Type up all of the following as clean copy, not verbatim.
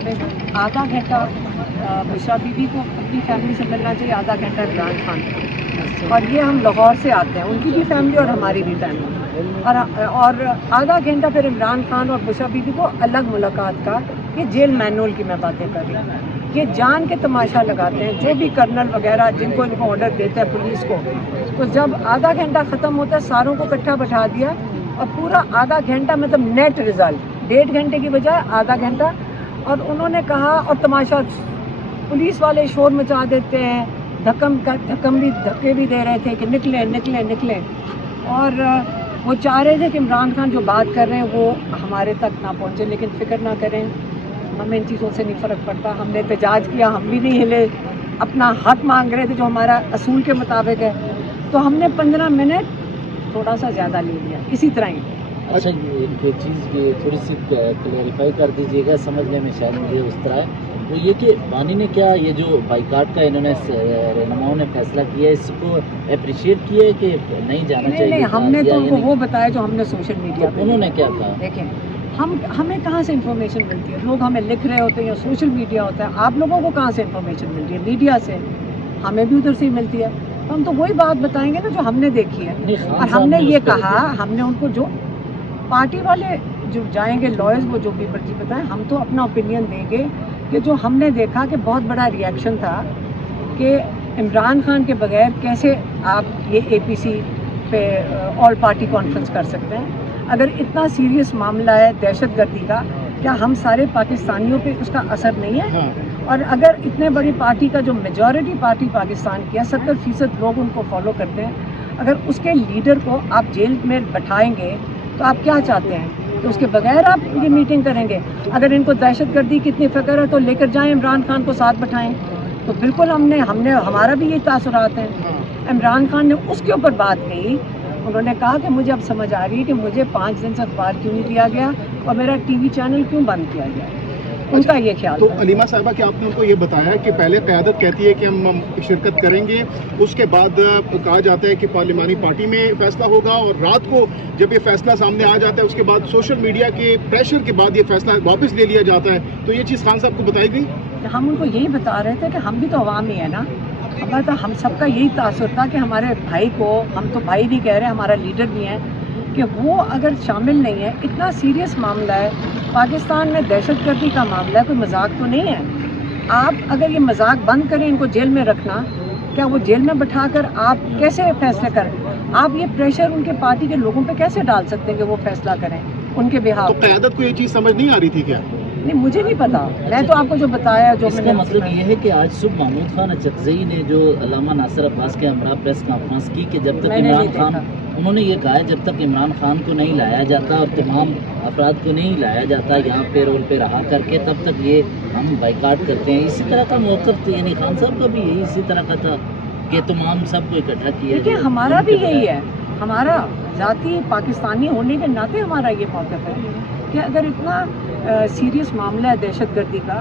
मुताबिक आधा घंटा बुशरा बीबी को अपनी फैमिली से मिलना चाहिए, आधा घंटा इमरान खान को। और ये हम लाहौर से आते हैं, उनकी भी फैमिली और हमारी भी फैमिली, और आधा घंटा फिर इमरान खान और बुशरा बीबी को अलग मुलाकात का। ये जेल मैनुअल की मैं बातें कर रही हूँ। ये जान के तमाशा लगाते हैं, जो भी कर्नल वगैरह जिनको इनको ऑर्डर देते हैं पुलिस को, तो जब आधा घंटा ख़त्म होता है सारों को इकट्ठा बैठा दिया और पूरा आधा घंटा मतलब नेट रिजल्ट 1.5 घंटे की बजाय आधा घंटा। और उन्होंने कहा, और तमाशा पुलिस वाले शोर मचा देते हैं, धक्के भी दे रहे थे कि निकलें निकलें निकलें। और वो चाह रहे थे कि इमरान खान जो बात कर रहे हैं वो हमारे तक ना पहुँचे, लेकिन फ़िक्र ना करें, हमें इन चीज़ों से नहीं फ़र्क पड़ता। हमने एहतजाज किया, हम भी नहीं हिले, अपना हक मांग रहे थे जो हमारा असूल के मुताबिक है, तो हमने 15 मिनट थोड़ा सा ज़्यादा ले लिया, इसी तरह ही। अच्छा, एक चीज़ ये थोड़ी सी क्लैरिफाई कर दीजिएगा, समझने में शायद मुझे उस तरह है, वो ये कि बानी ने क्या ये जो बाइकाट का इन्होंने रहनुमाओं ने फैसला किया है, इसको अप्रिशिएट किया है कि नहीं जाना चाहिए? नहीं, हमने तो उनको वो बताया जो हमने सोशल मीडिया पे। उन्होंने क्या कहा? देखें, हमें कहाँ से इन्फॉर्मेशन मिलती है? लोग हमें लिख रहे होते हैं या सोशल मीडिया होता है। आप लोगों को कहाँ से इन्फॉर्मेशन मिलती है? मीडिया से। हमें भी उधर से ही मिलती है, तो हम तो वही बात बताएंगे ना जो हमने देखी है। और हमने ये कहा, हमने उनको जो पार्टी वाले जो जाएंगे लॉयर्स, वो जो भी मर्जी बताएं, हम तो अपना ओपिनियन देंगे कि जो हमने देखा कि बहुत बड़ा रिएक्शन था कि इमरान खान के बगैर कैसे आप ये APC पे ऑल पार्टी कॉन्फ्रेंस कर सकते हैं। अगर इतना सीरियस मामला है दहशतगर्दी का, क्या हम सारे पाकिस्तानियों पे उसका असर नहीं है? और अगर इतने बड़ी पार्टी का जो मेजॉरिटी पार्टी पाकिस्तान की है, 70% लोग उनको फॉलो करते हैं, अगर उसके लीडर को आप जेल में बैठाएंगे तो आप क्या चाहते हैं? तो उसके बगैर आप ये मीटिंग करेंगे? अगर इनको दहशतगर्दी की इतनी फ़िक्र है तो लेकर जाएं, इमरान खान को साथ बैठाएं। तो बिल्कुल हमने हमारा भी ये तासुरात हैं। इमरान खान ने उसके ऊपर बात कही, उन्होंने कहा कि मुझे अब समझ आ रही है कि मुझे 5 दिन से अखबार क्यों नहीं दिया गया और मेरा TV चैनल क्यों बंद किया गया। उनका ये ख्याल। तो अलीमा साहिबा, कि आपने उनको ये बताया कि पहले क़यादत कहती है कि हम शिरकत करेंगे, उसके बाद कहा जाता है कि पार्लिमानी पार्टी में फ़ैसला होगा, और रात को जब ये फ़ैसला सामने आ जाता है उसके बाद सोशल मीडिया के प्रेशर के बाद ये फ़ैसला वापस ले लिया जाता है, तो ये चीज़ खान साहब को बताई गई? हम उनको यही बता रहे थे कि हम भी तो अवाम ही है ना, हमारा तो हम सबका यही तासुर था कि हमारे भाई को, हम तो भाई नहीं कह रहे, हमारा लीडर भी है, कि वो अगर शामिल नहीं है। इतना सीरियस मामला है, पाकिस्तान में दहशतगर्दी का मामला है, कोई मजाक तो नहीं है। आप अगर ये मजाक बंद करें, इनको जेल में रखना, क्या वो जेल में बैठाकर आप कैसे फैसले करें? आप ये प्रेशर उनके पार्टी के लोगों पे कैसे डाल सकते हैं कि वो फैसला करें उनके बिहाफ? तो क़यादत को ये चीज़ समझ नहीं आ रही थी क्या? नहीं, मुझे नहीं पता, मैं तो आपको जो बताया, जो इसका मतलब ये है कि आज सुबह महमूद खान अचकज़ई ने जो अल्लामा नासिर अब्बास के हमरा प्रेस कॉन्फ्रेंस की कि जब तक इमरान खान, उन्होंने ये कहा है जब तक इमरान खान को नहीं लाया जाता और तमाम अफराद को नहीं लाया जाता यहाँ पे रोल पे रहा करके, तब तक ये हम बाइकाट करते हैं। इसी तरह का मौक़िफ़ तो यानी खान साहब का भी यही इसी तरह का था कि तमाम सबको इकट्ठा किया। देखिए, हमारा भी यही है, हमारा ज़ाती पाकिस्तानी होने के नाते हमारा ये मौक़िफ़ है कि अगर इतना सीरियस मामला है दहशतगर्दी का,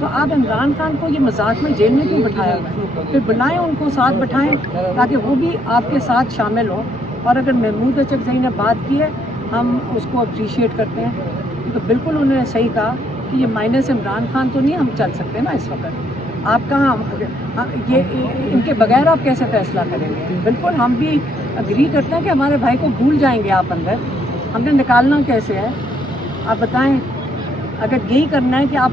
तो आप इमरान खान को ये मजाक में जेल में क्यों बिठाया हुआ है? फिर बुलाएं, उनको साथ बैठाएं ताकि वो भी आपके साथ शामिल हो। और अगर महमूद अचकज़ई ने बात की है, हम उसको अप्रिशिएट करते हैं, तो बिल्कुल उन्होंने सही कहा कि ये माइनस इमरान खान तो नहीं हम चल सकते ना इस वक्त। आप कहाँ ये इनके बगैर आप कैसे फ़ैसला करेंगे? बिल्कुल हम भी अग्री करते हैं कि हमारे भाई को भूल जाएंगे आप अंदर, हमने निकालना कैसे है आप बताएं? अगर यही करना है कि आप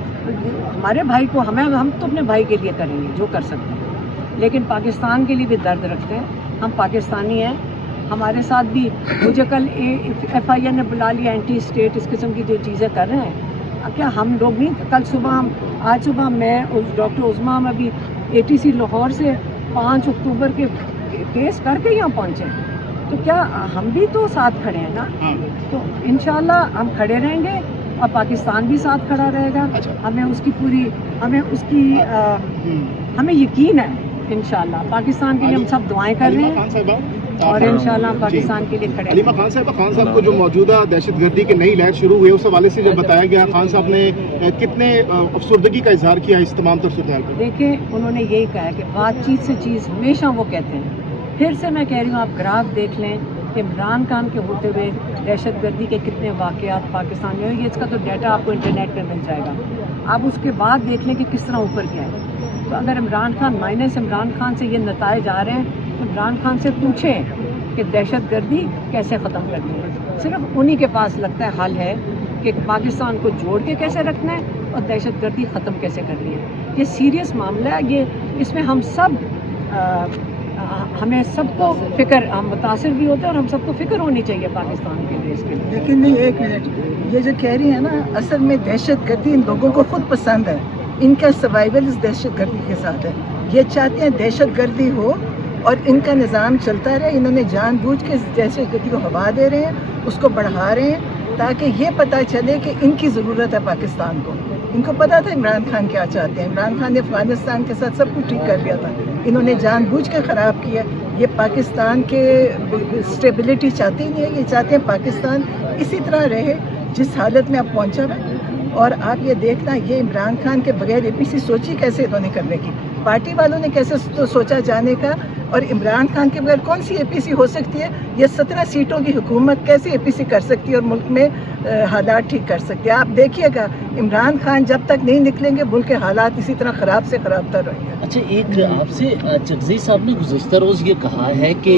हमारे भाई को, हम तो अपने भाई के लिए करेंगे जो कर सकते हैं, लेकिन पाकिस्तान के लिए भी दर्द रखते हैं। हम पाकिस्तानी हैं, हमारे साथ भी मुझे कल FIR ने बुला लिया, एंटी स्टेट इस किस्म की जो चीज़ें कर रहे हैं। अब क्या हम लोग नहीं, कल सुबह आज सुबह मैं डॉक्टर उज़मा हम अभी ATC लाहौर से 5 अक्टूबर के केस करके यहाँ पहुँचे, तो क्या हम भी तो साथ खड़े हैं ना? तो इंशाल्लाह हम खड़े रहेंगे और पाकिस्तान भी साथ खड़ा रहेगा। हमें उसकी पूरी, हमें यकीन है इंशाल्लाह पाकिस्तान के लिए हम सब दुआएं कर रहे हैं और इंशाल्लाह पाकिस्तान के लिए खड़े हैं। अलीमा खान साहब को जो मौजूदा दहशतगर्दी की नई लहर शुरू हुई है उस हवाले से जब बताया गया, खान साहब ने कितने अफसरदगी का इजहार किया इस तमाम तर सूरत पर? देखिए, उन्होंने यही कहा है कि बातचीत से चीज़, हमेशा वो कहते हैं। फिर से मैं कह रही हूँ, आप ग्राफ देख लें कि इमरान खान के होते हुए दहशतगर्दी के कितने वाक़यात पाकिस्तान में हुए। इसका तो डाटा आपको इंटरनेट पर मिल जाएगा। آپ اس کے بعد دیکھ لیں کہ کس طرح اوپر گیا ہے. تو اگر عمران خان مائنس عمران خان سے یہ نتائج آ رہے ہیں تو عمران خان سے پوچھیں کہ دہشت گردی کیسے ختم کرنی ہے. صرف انہی کے پاس لگتا ہے حل ہے کہ پاکستان کو جوڑ کے کیسے رکھنا ہے اور دہشت گردی ختم کیسے کرنی ہے. یہ سیریس معاملہ ہے. یہ اس میں ہم سب ہمیں سب کو فکر، ہم متاثر بھی ہوتے ہیں اور ہم سب کو فکر ہونی چاہیے پاکستان کے لیے اس کے لیے. لیکن نہیں، ایک منٹ، یہ جو کہہ رہی ہیں نا، اصل میں دہشت گردی ان لوگوں کو خود پسند ہے. ان کا سروائیول اس دہشت گردی کے ساتھ ہے. یہ چاہتے ہیں دہشت گردی ہو اور ان کا نظام چلتا رہے. انہوں نے جان بوجھ کے دہشت گردی کو ہوا دے رہے ہیں، اس کو بڑھا رہے ہیں تاکہ یہ پتہ چلے کہ ان کی ضرورت ہے پاکستان کو. ان کو پتا تھا عمران خان کیا چاہتے ہیں. عمران خان نے افغانستان کے ساتھ سب کچھ ٹھیک کر دیا تھا. انہوں نے جان بوجھ کے خراب کیا. یہ پاکستان کے اسٹیبلٹی چاہتے ہی نہیں ہے. یہ چاہتے ہیں پاکستان اسی طرح رہے جس حالت میں اب پہنچا ہے. اور آپ یہ دیکھنا، یہ عمران خان کے بغیر اے پی سی سوچی کیسے انہوں نے کرنے کی، پارٹی والوں نے کیسے سوچا جانے کا، اور عمران خان کے بغیر کون سی اے پی سی ہو سکتی ہے؟ یہ 17 سیٹوں کی حکومت کیسے اے پی سی کر سکتی ہے اور ملک میں حالات ٹھیک کر سکتی ہے؟ آپ دیکھیے گا عمران خان جب تک نہیں نکلیں گے ملک کے حالات اسی طرح خراب سے خراب تر رہیں گے. اچھا، ایک آپ سے چکزئی صاحب نے گزشتہ روز یہ کہا ہے کہ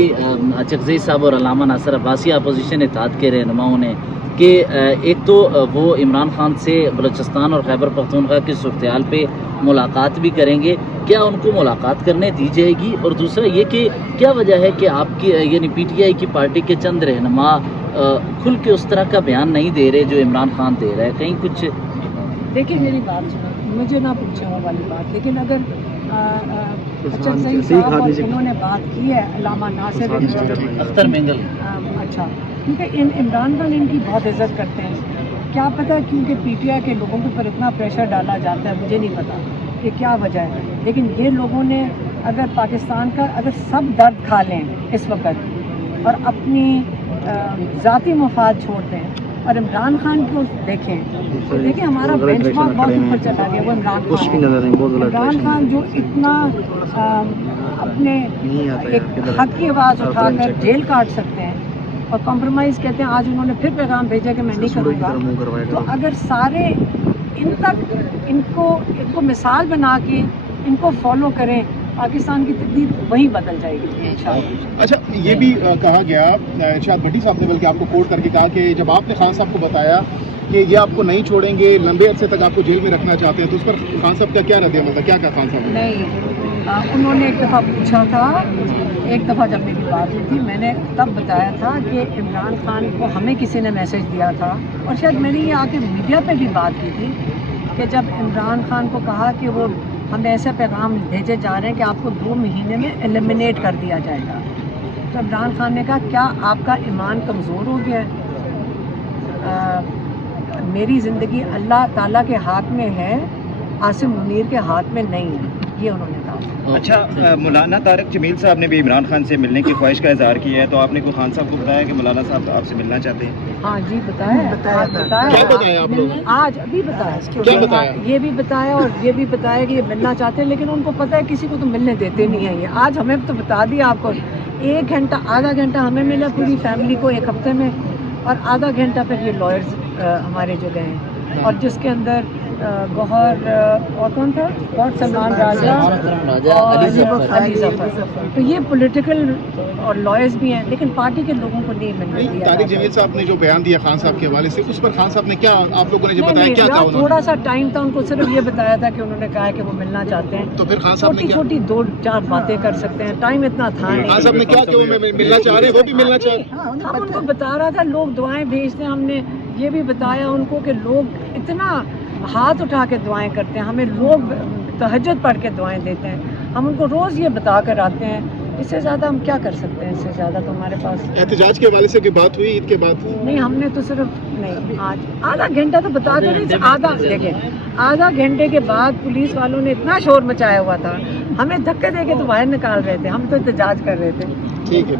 چکزئی صاحب اور علامہ ناصر عباسی اپوزیشن اتحاد کے رہنماؤں نے کہ ایک تو وہ عمران خان سے بلوچستان اور خیبر پختونخوا کی صورتحال پہ ملاقات بھی کریں گے. کیا ان کو ملاقات کرنے دی جائے گی؟ اور دوسرا یہ کہ کیا وجہ ہے کہ آپ کی یعنی پی ٹی آئی کی پارٹی کے چند رہنما کھل کے اس طرح کا بیان نہیں دے رہے جو عمران خان دے رہا ہے؟ کہیں کچھ دیکھیں، میری بات سنیں، مجھے نہ پوچھیں وہ والی بات، لیکن اگر چکزئی صاحب اور انہوں نے بات کی ہے علامہ ناصر اختر مینگل، اچھا، کیونکہ عمران خان ان کی بہت عزت کرتے ہیں. کیا پتہ کیونکہ پی ٹی آئی کے لوگوں کے اوپر اتنا پریشر ڈالا جاتا ہے، مجھے نہیں پتا کہ کیا وجہ ہے. لیکن یہ لوگوں نے اگر پاکستان کا اگر سب درد کھا لیں اس وقت اور اپنی ذاتی مفاد چھوڑ دیں اور عمران خان کو دیکھیں ہمارا بینچ مارک بہت اوپر چلا گیا. وہ عمران خان جو اتنا اپنے ایک حق کی آواز اٹھا کر جیل کاٹ سکتے ہیں اور کمپرومائز کہتے ہیں. آج انہوں نے پھر پیغام بھیجا کہ میں نہیں کروں گا. تو اگر سارے ان تک ان کو مثال بنا کے ان کو فالو کریں، پاکستان کی تقدیر وہیں بدل جائے گی انشاءاللہ. اچھا، یہ بھی کہا گیا، شاید بھٹی صاحب نے بلکہ آپ کو کوٹ کر کے کہا کہ جب آپ نے خان صاحب کو بتایا کہ یہ آپ کو نہیں چھوڑیں گے، لمبے عرصے تک آپ کو جیل میں رکھنا چاہتے ہیں، تو اس پر خان صاحب کا کیا رد عمل تھا؟ کیا کہا خان صاحب نے؟ نہیں، انہوں نے ایک دفعہ پوچھا تھا، ایک دفعہ جب میری بات ہوئی تھی میں نے تب بتایا تھا کہ عمران خان کو ہمیں کسی نے میسج دیا تھا، اور شاید میں نے یہ آ کے میڈیا پہ بھی بات کی تھی کہ جب عمران خان کو کہا کہ وہ ہمیں ایسے پیغام بھیجے جا رہے ہیں کہ آپ کو 2 مہینے میں ایلیمنیٹ کر دیا جائے گا، تو عمران خان نے کہا کیا آپ کا ایمان کمزور ہو گیا ہے؟ میری زندگی اللہ تعالیٰ کے ہاتھ میں ہے، عاصم منیر کے ہاتھ میں نہیں ہے، یہ انہوں نے کہا. اچھا، مولانا طارق جمیل صاحب نے بھی عمران خان سے ملنے کی خواہش کا اظہار کیا ہے، تو آپ نے کوئی خان صاحب کو بتایا کہ مولانا صاحب آپ سے ملنا چاہتے ہیں؟ ہاں جی، بتایا. کیا بتایا آپ لوگوں نے؟ آج ابھی کیا بتایا؟ یہ بھی بتایا اور یہ بھی بتایا کہ یہ ملنا چاہتے ہیں، لیکن ان کو پتہ ہے کسی کو تو ملنے دیتے نہیں ہیں. یہ آج ہمیں تو بتا دیا آپ کو، 1 گھنٹہ آدھا گھنٹہ ہمیں ملا پوری فیملی کو 1 ہفتے میں، اور آدھا گھنٹہ پھر یہ لائرز ہمارے جو گئے ہیں، اور جس کے اندر گوہر اور کون تھا، اور سلمان راجہ اور علی ظفر. تو یہ پولیٹیکل اور لائرز بھی ہیں، لیکن پارٹی کے لوگوں کو نہیں ملنے دیا. طارق جمیل صاحب نے جو بیان دیا خان صاحب کے حوالے سے، اس پر خان صاحب نے کیا آپ لوگوں نے جو بتایا کیا کہا؟ تھوڑا سا ٹائم تھا، ان کو صرف یہ بتایا تھا کہ انہوں نے کہا کہ وہ ملنا چاہتے ہیں. تو پھر خان صاحب نے چھوٹی 2-4 باتیں کر سکتے ہیں، ٹائم اتنا تھا نہیں. خان صاحب نے کیا کہ وہ ملنا چاہ رہے ہیں، وہ بھی ملنا چاہ رہے ہیں. ہم ان کو بتا رہا تھا لوگ دعائیں بھیجتے ہیں. ہم نے یہ بھی بتایا ان کو کہ لوگ اتنا ہاتھ اٹھا کے دعائیں کرتے ہیں، ہمیں لوگ تہجد پڑھ کے دعائیں دیتے ہیں. ہم ان کو روز یہ بتا کر آتے ہیں. اس سے زیادہ ہم کیا کر سکتے ہیں؟ اس سے زیادہ تو ہمارے پاس. احتجاج کے حوالے سے کوئی بات ہوئی عید کے بعد؟ نہیں، ہم نے تو صرف نہیں، آج آدھا گھنٹہ تو بتا دو نہیں. آدھا گھنٹے کے بعد پولیس والوں نے اتنا شور مچایا ہوا تھا، ہمیں دھکے دے کے تو باہر نکال رہے تھے. ہم تو احتجاج کر رہے تھے. ٹھیک ہے.